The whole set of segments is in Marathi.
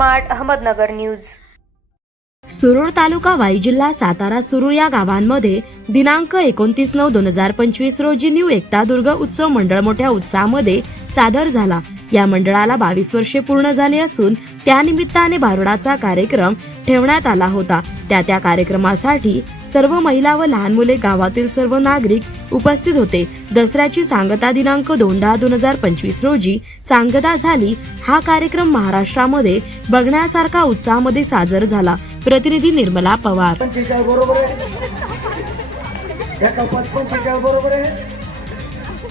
Smart Ahmednagar news. सुरूर तालुका वाई जिल्हा सातारा सुरूर या गावांमध्ये दिनांक एकोणतीस नऊ दोन हजार पंचवीस रोजी न्यू एकता दुर्ग उत्सव मंडळ मोठ्या उत्साहामध्ये सादर झाला. या मंडळाला बावीस वर्षे पूर्ण झाली असून त्यानिमित्ताने बारुडाचा कार्यक्रम ठेवण्यात आला होता. त्या त्या कार्यक्रमासाठी सर्व महिला व लहान मुले गावातील सर्व नागरिक उपस्थित होते. दसऱ्याची सांगता दिनांक दोन दहा दोन हजार पंचवीस रोजी सांगता झाली. हा कार्यक्रम महाराष्ट्रामध्ये बघण्यासारखा उत्साहामध्ये सादर झाला. प्रतिनिधी निर्मला पवार. बरोबर आहे. एका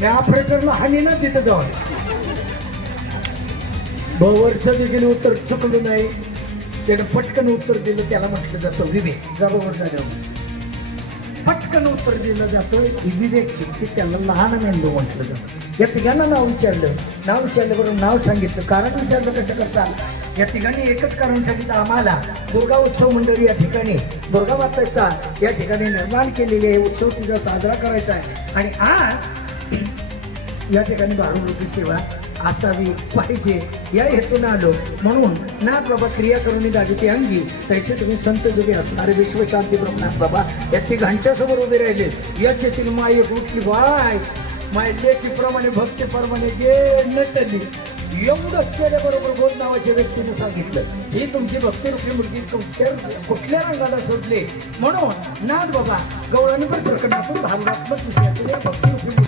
ऑपरेटरला हानी ना तिथं जाऊन. बवरचं देखील उत्तर चुकलं नाही. त्यानं पटकन उत्तर दिलं त्याला म्हटलं जातं विवेक बरोबर पटकन उत्तर दिलं जातं विवेक की त्याला लहान मेंदू म्हटलं जातं. या तिघांना नाव विचारलं. नाव विचारलं नाव सांगितलं. कारण विचारलं कसं करता? या ठिकाणी एकच कारण सांगितलं आम्हाला. दुर्गा उत्सव मंडळी या ठिकाणी. दुर्गा माताचा या ठिकाणी निर्माण केलेले उत्सव तिचा साजरा करायचा आहे. आणि आज या ठिकाणी भारूची सेवा असावी पाहिजे. या हेतून आलो. म्हणून ना बाबा क्रिया करून दावी ती अंगी त्याचे तुम्ही संत जुगे असणारे विश्वशांती ब्रह्मनाथ बाबा या तिघांच्या उभे राहिले. याच्यातील माय एक उठली बाय. माय लेखीप्रमाणे भक्तीप्रमाणे गे नटली. एवढंच केल्याबरोबर गोद नावाच्या व्यक्तीने सांगितलं. ही तुमची भक्तिरूपी मुलगी कुठल्या कुठल्या रंगाला सजले? म्हणून नाथ बाबा गौरांनी पण प्रकरणातून भावनात्मक विषयातून या भक्तिरूपी